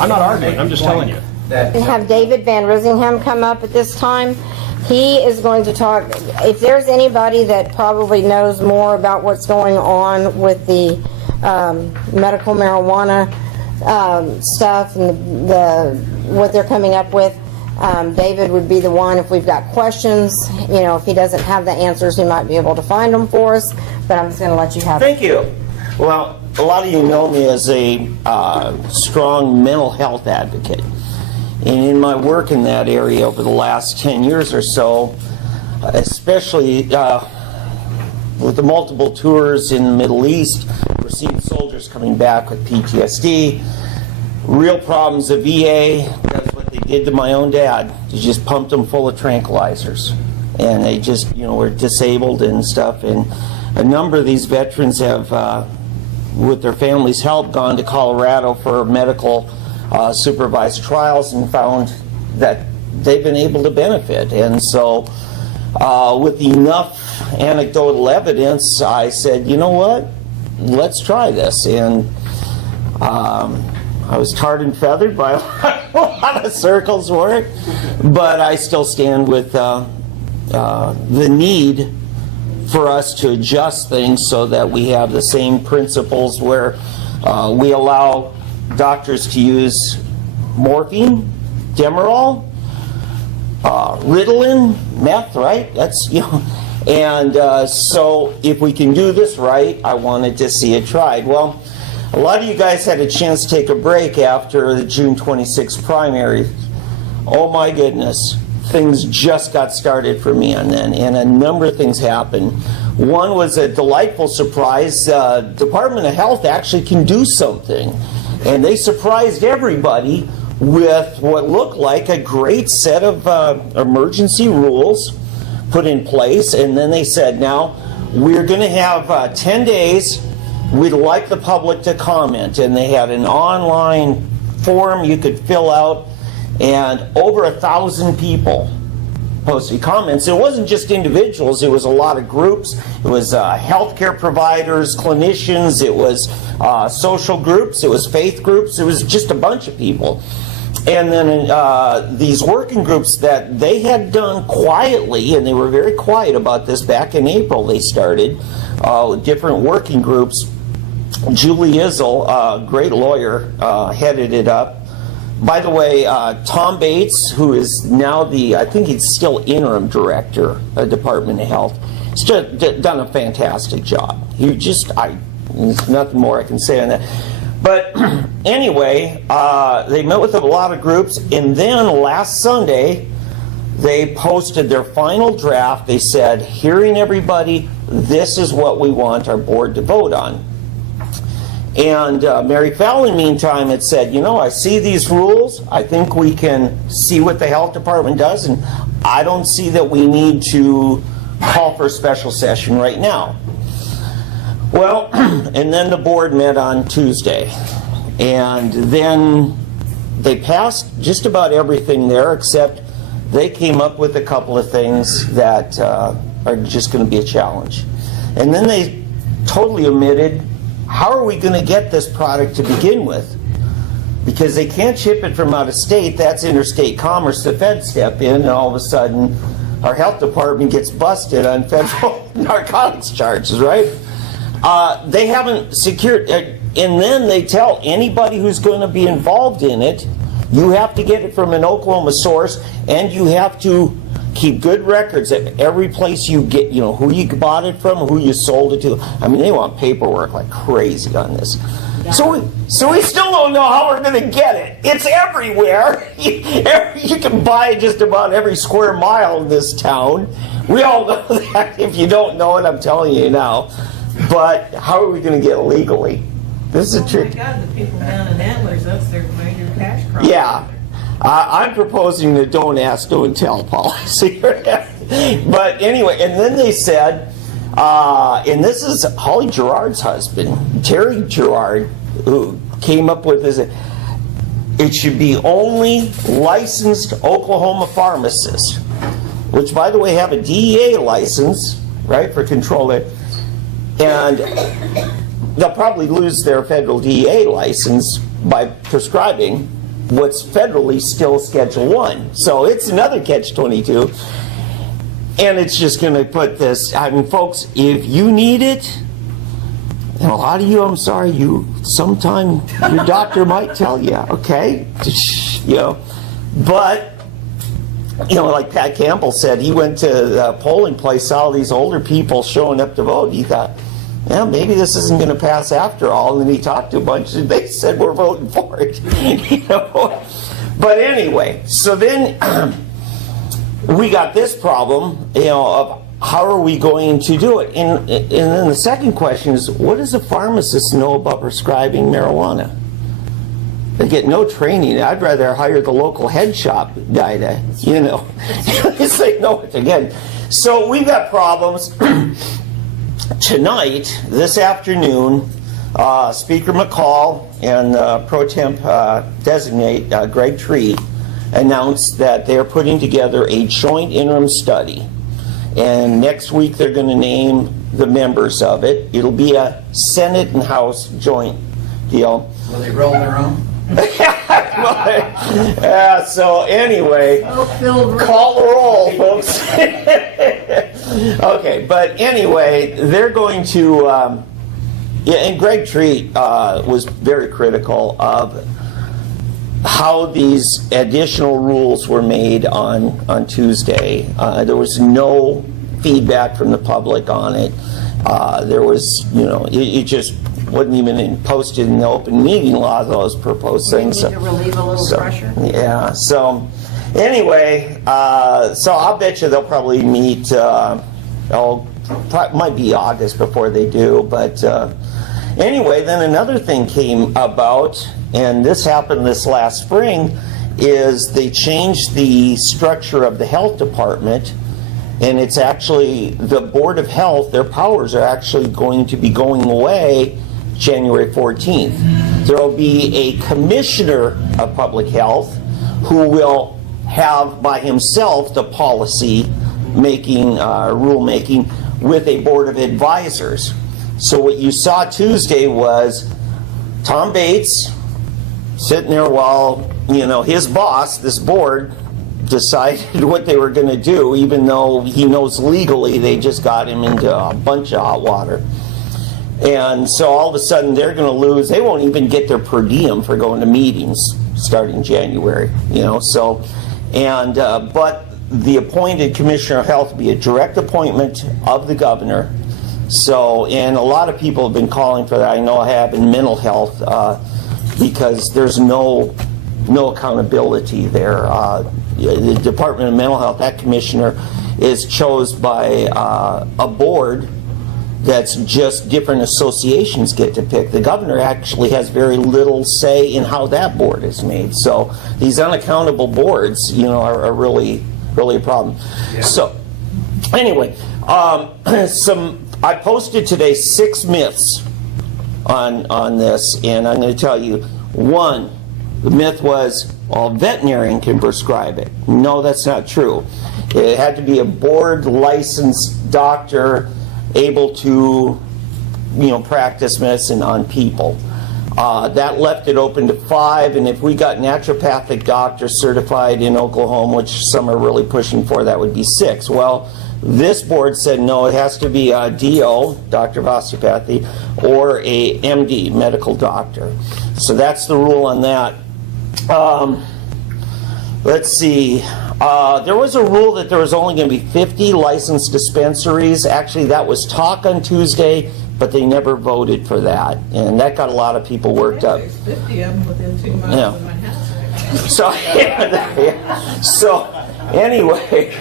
I'm not arguing, I'm just telling you. And have David Van Risseghem come up at this time. He is going to talk, if there's anybody that probably knows more about what's going on with the medical marijuana stuff and what they're coming up with, David would be the one. If we've got questions, you know, if he doesn't have the answers, he might be able to find them for us, but I'm just going to let you have it. Thank you. Well, a lot of you know me as a strong mental health advocate. And in my work in that area over the last 10 years or so, especially with the multiple tours in the Middle East, we're seeing soldiers coming back with PTSD, real problems. The VA does what they did to my own dad. They just pumped them full of tranquilizers. And they just, you know, were disabled and stuff. And a number of these veterans have, with their families' help, gone to Colorado for medical supervised trials and found that they've been able to benefit. And so with enough anecdotal evidence, I said, you know what, let's try this. And I was tarred and feathered by a lot of circles for it, but I still stand with the need for us to adjust things so that we have the same principles where we allow doctors to use morphine, Demerol, Ritalin, meth, right? That's, you know, and so if we can do this right, I wanted to see it tried. Well, a lot of you guys had a chance to take a break after the June 26th primary. Oh my goodness, things just got started for me on then, and a number of things happened. One was a delightful surprise. Department of Health actually can do something. And they surprised everybody with what looked like a great set of emergency rules put in place. And then they said, now, we're going to have 10 days. We'd like the public to comment. And they had an online form you could fill out. And over 1,000 people posted comments. It wasn't just individuals, it was a lot of groups. It was healthcare providers, clinicians, it was social groups, it was faith groups, it was just a bunch of people. And then these working groups that they had done quietly, and they were very quiet about this back in April, they started different working groups. Julie Izzle, a great lawyer, headed it up. By the way, Tom Bates, who is now I think he's still interim director of Department of Health, has done a fantastic job. There's nothing more I can say on that. But anyway, they met with a lot of groups, and then last Sunday, they posted their final draft. They said, hearing everybody, this is what we want our board to vote on. And Mary Fallon, meantime, had said, you know, I see these rules. I think we can see what the health department does, and I don't see that we need to call for a special session right now. Well, and then the board met on Tuesday, and then they passed just about everything there, except they came up with a couple of things that are just going to be a challenge. And then they totally omitted, how are we going to get this product to begin with? Because they can't ship it from out of state. That's interstate commerce. The feds step in, and all of a sudden, our health department gets busted on federal narcotics charges, right? They haven't secured, and then they tell anybody who's going to be involved in it, you have to get it from an Oklahoma source, and you have to keep good records at every place you get, you know, who you bought it from, who you sold it to. I mean, they want paperwork like crazy on this. Yeah. So we still don't know how we're going to get it. It's everywhere. You can buy just about every square mile in this town. We all know that. If you don't know it, I'm telling you now. But how are we going to get it legally? This is a trick. Oh my God, the people down in Antlers, that's their major cash crop. Yeah. I'm proposing the don't ask, don't tell policy. But anyway, and then they said, and this is Holly Gerard's husband, Terry Gerard, who came up with this, it should be only licensed Oklahoma pharmacists, which, by the way, have a DEA license, right, for control it. And they'll probably lose their federal DEA license by prescribing, what's federally still Schedule 1. So it's another catch-22. And it's just going to put this, I mean, folks, if you need it, and a lot of you, I'm sorry, sometime your doctor might tell you, okay? But, like Pat Campbell said, he went to the polling place, saw all these older people showing up to vote. He thought, yeah, maybe this isn't going to pass after all. And then he talked to a bunch, and they said, we're voting for it. But anyway, so then we got this problem, of how are we going to do it? And then the second question is, what does a pharmacist know about prescribing marijuana? They get no training. I'd rather hire the local head shop guy to, it's like, no, again. So we've got problems. Tonight, this afternoon, Speaker McCall and Pro Temp Designate Greg Tree announced that they're putting together a joint interim study. And next week they're going to name the members of it. It'll be a Senate and House joint deal. Will they roll their own? So anyway, call the roll, folks. Okay, but anyway, they're going to, and Greg Tree was very critical of how these additional rules were made on Tuesday. There was no feedback from the public on it. There was, it just wasn't even posted in the open meeting law, those proposed things. We need to relieve a little pressure. Yeah, so anyway, so I'll bet you they'll probably meet, might be August before they do, but anyway, then another thing came about, and this happened this last spring, is they changed the structure of the health department, and it's actually the Board of Health, their powers are actually going to be going away January 14th. There will be a commissioner of public health who will have by himself the policy making, rulemaking, with a board of advisors. So what you saw Tuesday was Tom Bates sitting there while, his boss, this board, decided what they were going to do, even though he knows legally they just got him into a bunch of hot water. And so all of a sudden they're going to lose, they won't even get their per diem for going to meetings starting January, so, and, but the appointed Commissioner of Health will be a direct appointment of the governor. So, and a lot of people have been calling for that. I know I have in mental health, because there's no accountability there. The Department of Mental Health, that commissioner is chosen by a board that's just different associations get to pick. The governor actually has very little say in how that board is made. So these unaccountable boards, are really a problem. Yeah. So anyway, I posted today 6 myths on this, and I'm going to tell you. One, the myth was, well, a veterinarian can prescribe it. No, that's not true. It had to be a board licensed doctor able to, practice medicine on people. That left it open to 5, and if we got naturopathic doctors certified in Oklahoma, which some are really pushing for, that would be 6. Well, this board said no, it has to be a DO, doctor of osteopathy, or a MD, medical doctor. So that's the rule on that. Let's see. There was a rule that there was only going to be 50 licensed dispensaries. Actually, that was talk on Tuesday, but they never voted for that, and that got a lot of people worked up. There's 50 of them within 2 miles of my house. So anyway,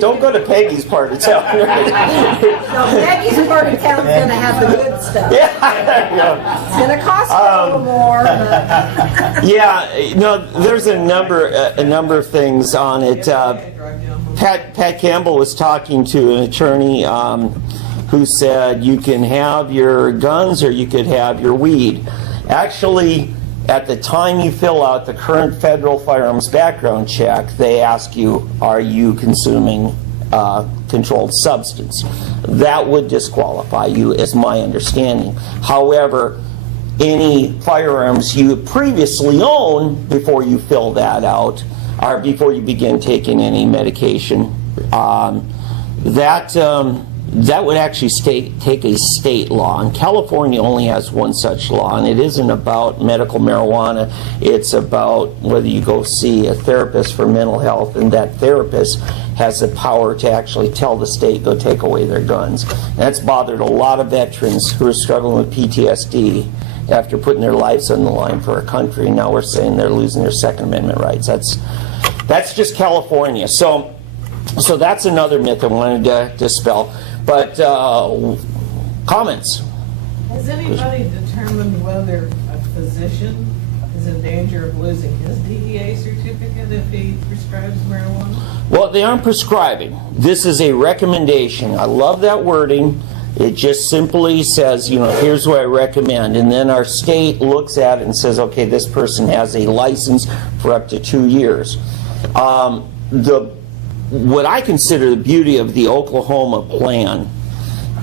don't go to Peggy's part of town. No, Peggy's part of town's going to have the good stuff. Yeah. It's going to cost a little more. But. Yeah, there's a number of things on it. Pat Campbell was talking to an attorney who said you can have your guns or you could have your weed. Actually, at the time you fill out the current federal firearms background check, they ask you, are you consuming controlled substance? That would disqualify you, is my understanding. However, any firearms you previously owned before you fill that out, or before you begin taking any medication. That would actually take a state law, and California only has one such law, and it isn't about medical marijuana. It's about whether you go see a therapist for mental health, and that therapist has the power to actually tell the state, go take away their guns. And that's bothered a lot of veterans who are struggling with PTSD after putting their lives on the line for our country. Now we're saying they're losing their Second Amendment rights. That's just California. So that's another myth I wanted to dispel. But comments? Has anybody determined whether a physician is in danger of losing his DEA certificate if he prescribes marijuana? Well, they aren't prescribing. This is a recommendation. I love that wording. It just simply says, here's what I recommend. And then our state looks at it and says, okay, this person has a license for up to 2 years. What I consider the beauty of the Oklahoma plan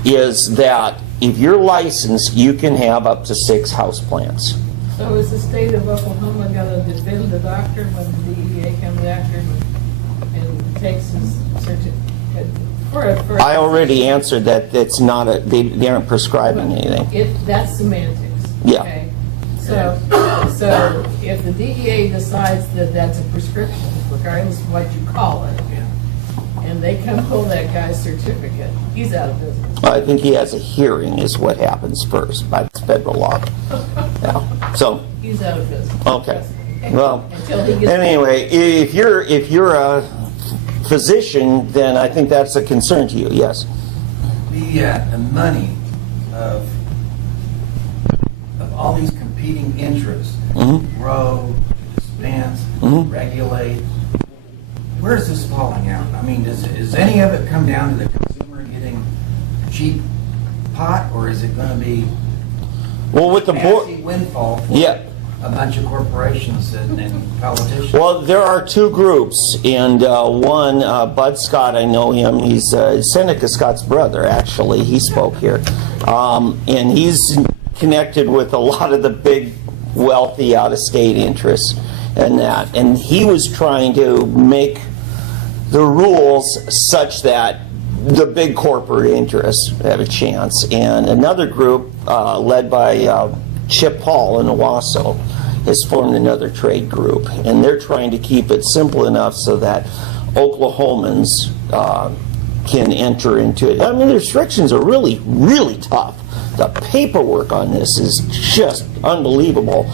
is that if you're licensed, you can have up to 6 house plants. So is the state of Oklahoma going to defend the doctor when the DEA comes after him and takes his certificate? I already answered that. It's not they aren't prescribing anything. That's semantics. Yeah. Okay. So if the DEA decides that that's a prescription, regardless of what you call it, and they come pull that guy's certificate, he's out of business. I think he has a hearing is what happens first by federal law. Yeah. So he's out of business. Okay. Well, Until he gets anyway, if you're a physician, then I think that's a concern to you. Yes. The money of all these competing interests, grow, dispense, regulate. Where's this falling out? I mean, does any of it come down to the consumer getting cheap pot, or is it going to be with the board windfall for a bunch of corporations and politicians? Well, there are 2 groups, and one, Bud Scott, I know him. He's Seneca Scott's brother, actually. He spoke here, and he's connected with a lot of the big, wealthy, out-of-state interests. And he was trying to make the rules such that the big corporate interests have a chance. And another group led by Chip Hall in Owasso has formed another trade group, and they're trying to keep it simple enough so that Oklahomans can enter into it. I mean, the restrictions are really, really tough. The paperwork on this is just unbelievable.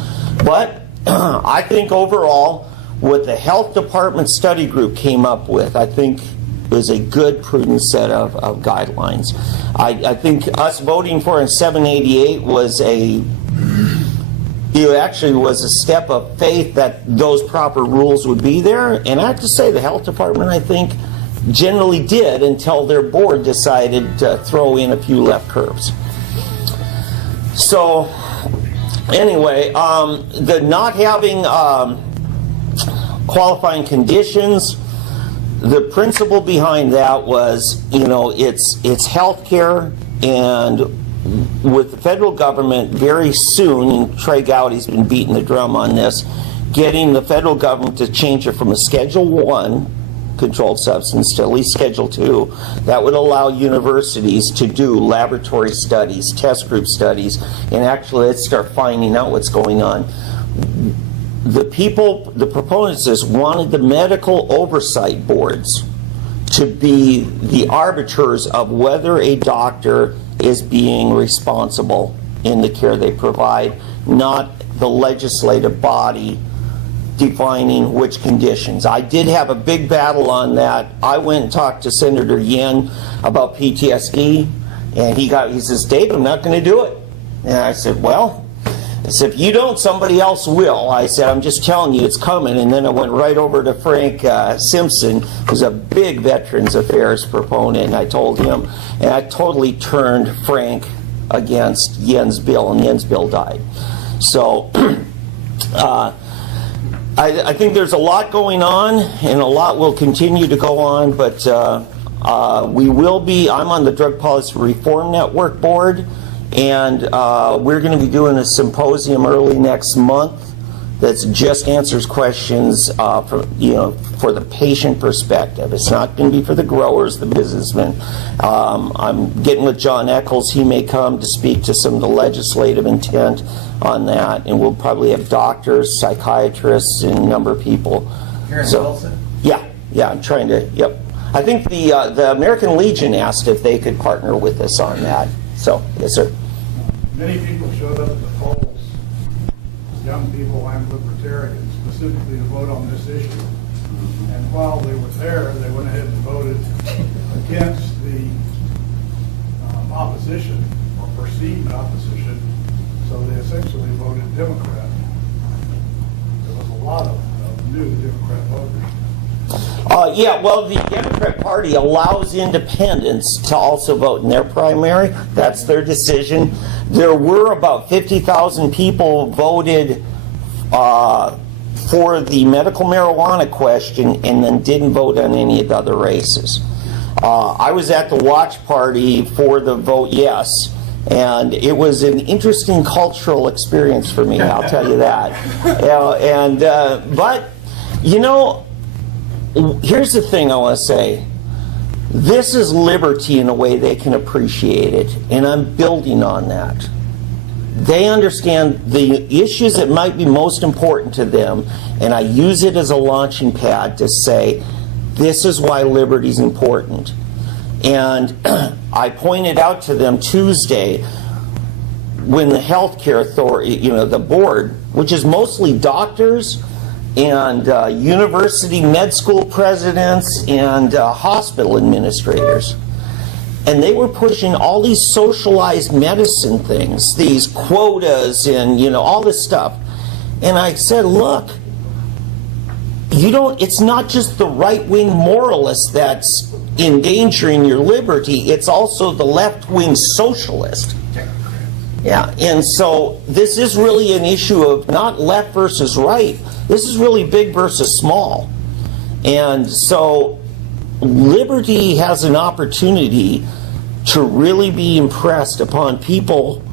But I think overall, what the health department study group came up with, I think was a good, prudent set of guidelines. I think us voting for in 788 was actually was a step of faith that those proper rules would be there. And I have to say, the health department, I think, generally did until their board decided to throw in a few left curves. So anyway, the not having qualifying conditions, the principle behind that was, it's health care, and with the federal government very soon, and Trey Gowdy's been beating the drum on this, getting the federal government to change it from a Schedule 1 controlled substance to at least Schedule 2, that would allow universities to do laboratory studies, test group studies, and actually let's start finding out what's going on. The proponents just wanted the medical oversight boards to be the arbiters of whether a doctor is being responsible in the care they provide, not the legislative body defining which conditions. I did have a big battle on that. I went and talked to Senator Yen about PTSD, and he says, Dave, I'm not going to do it. And I said, if you don't, somebody else will. I said, I'm just telling you it's coming. And then I went right over to Frank Simpson, who's a big Veterans Affairs proponent, and I told him, and I totally turned Frank against Yen's bill, and Yen's bill died. So I think there's a lot going on, and a lot will continue to go on, but I'm on the Drug Policy Reform Network board, And we're going to be doing a symposium early next month that just answers questions for the patient perspective. It's not going to be for the growers, the businessmen. I'm getting with John Eccles. He may come to speak to some of the legislative intent on that, and we'll probably have doctors, psychiatrists, and a number of people. Here in Tulsa? Yeah, I'm trying to, yep. I think the American Legion asked if they could partner with us on that. So, yes, sir. Many people showed up at the polls, young people and libertarians, specifically to vote on this issue. And while they were there, they went ahead and voted against the opposition, or perceived opposition, so they essentially voted Democrat. There was a lot of new Democrat voters. Yeah, well, the Democrat Party allows independents to also vote in their primary. That's their decision. There were about 50,000 people voted for the medical marijuana question and then didn't vote on any of the other races. I was at the watch party for the vote yes, and it was an interesting cultural experience for me, I'll tell you that. But, you know, here's the thing I want to say. This is liberty in a way they can appreciate it, and I'm building on that. They understand the issues that might be most important to them, and I use it as a launching pad to say, this is why liberty is important. And I pointed out to them Tuesday when the healthcare authority, the board, which is mostly doctors and university med school presidents and hospital administrators. And they were pushing all these socialized medicine things, these quotas and, all this stuff. And I said, look, it's not just the right-wing moralist that's endangering your liberty, it's also the left-wing socialist. Yeah, and so this is really an issue of not left versus right. This is really big versus small. And so liberty has an opportunity to really be impressed upon people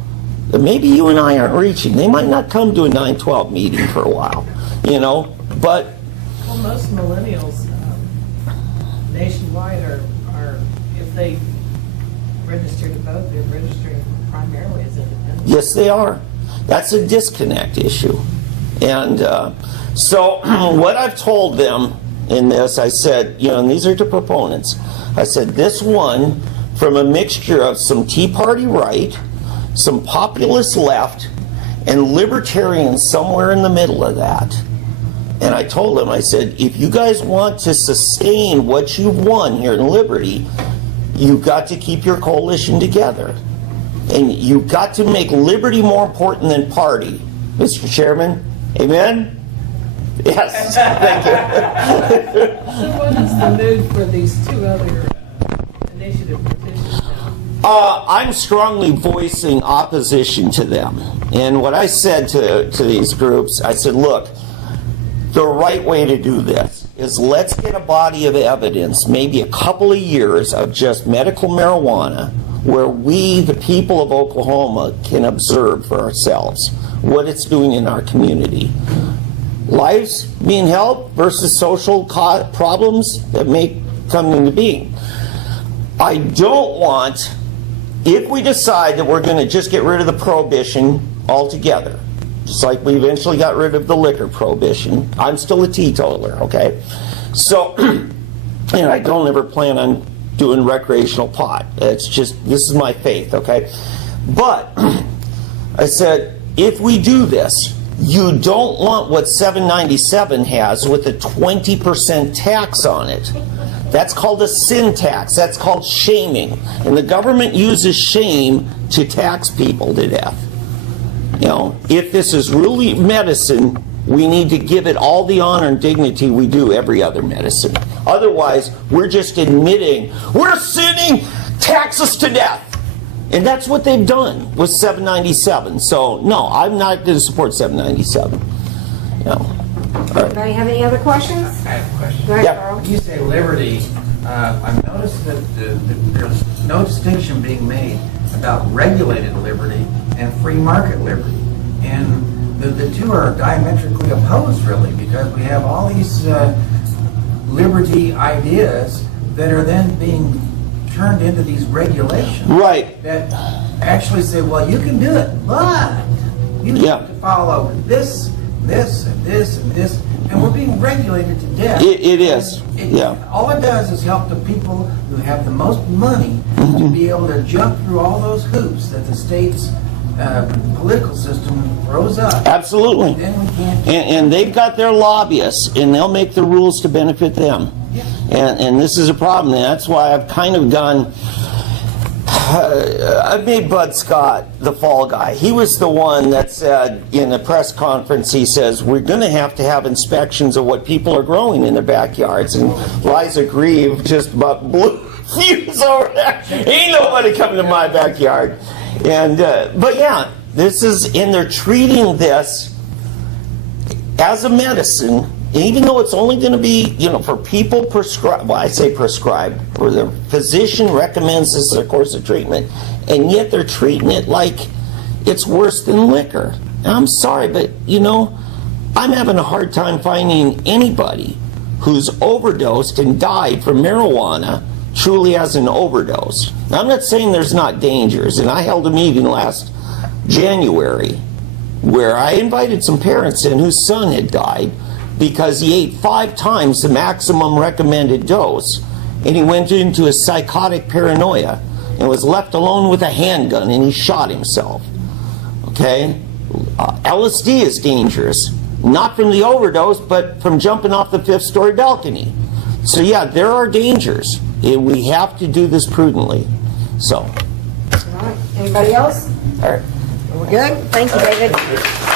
that maybe you and I aren't reaching. They might not come to a 9/12 meeting for a while, but... Well, most millennials nationwide are, if they register to vote, they're registering primarily as independents. Yes, they are. That's a disconnect issue. And so what I've told them in this, I said, and these are the proponents, I said, this one from a mixture of some Tea Party right, some populist left, and libertarians somewhere in the middle of that. And I told them, I said, if you guys want to sustain what you've won here in Liberty, you've got to keep your coalition together. And you've got to make liberty more important than party. Mr. Chairman, amen? Yes, thank you. So what is the mood for these two other initiative petitions now? I'm strongly voicing opposition to them. And what I said to these groups, I said, look, the right way to do this is let's get a body of evidence, maybe a couple of years of just medical marijuana, where we, the people of Oklahoma, can observe for ourselves what it's doing in our community. Lives being helped versus social problems that may come into being. I don't want, if we decide that we're going to just get rid of the prohibition altogether, just like we eventually got rid of the liquor prohibition, I'm still a teetotaler, okay? So, and I don't ever plan on doing recreational pot. It's just, this is my faith, okay? But I said, if we do this, you don't want what 797 has with a 20% tax on it. That's called a sin tax. That's called shaming. And the government uses shame to tax people to death. If this is really medicine, we need to give it all the honor and dignity we do every other medicine. Otherwise, we're just admitting we're sinning, tax us to death. And that's what they've done with 797. So, no, I'm not going to support 797. No. All right. Anybody have any other questions? I have a question. Go ahead, Yeah. Carl. When you say liberty, I've noticed that there's no distinction being made about regulated liberty and free market liberty. And the two are diametrically opposed, really, because we have all these liberty ideas that are then being turned into these regulations. Right. That actually say, well, you can do it, but you have to follow this, this, and this, and this, and we're being regulated to death. It is. All it does is help the people who have the most money to be able to jump through all those hoops that the state's political system throws up. Absolutely. Then we can't. And they've got their lobbyists, and they'll make the rules to benefit them. Yeah. And this is a problem. And that's why I've kind of gone. I've made Bud Scott the fall guy. He was the one that said in a press conference, he says, we're going to have inspections of what people are growing in their backyards. And Liza Grieve just about blew fuse over there. Ain't nobody coming to my backyard. And but yeah, this is, and they're treating this as a medicine, even though it's only going to be, for people prescribed. Well, I say prescribed, where the physician recommends this as a course of treatment, and yet they're treating it like it's worse than liquor. And I'm sorry, but I'm having a hard time finding anybody who's overdosed and died from marijuana truly has an overdose. Now, I'm not saying there's not dangers, and I held a meeting last January where I invited some parents in whose son had died because he ate 5 times the maximum recommended dose, and he went into a psychotic paranoia and was left alone with a handgun, and he shot himself. Okay? LSD is dangerous, not from the overdose, but from jumping off the 5th-story balcony. So yeah, there are dangers. We have to do this prudently. So. All right. Anybody else? All right. We're good? Thank you, David.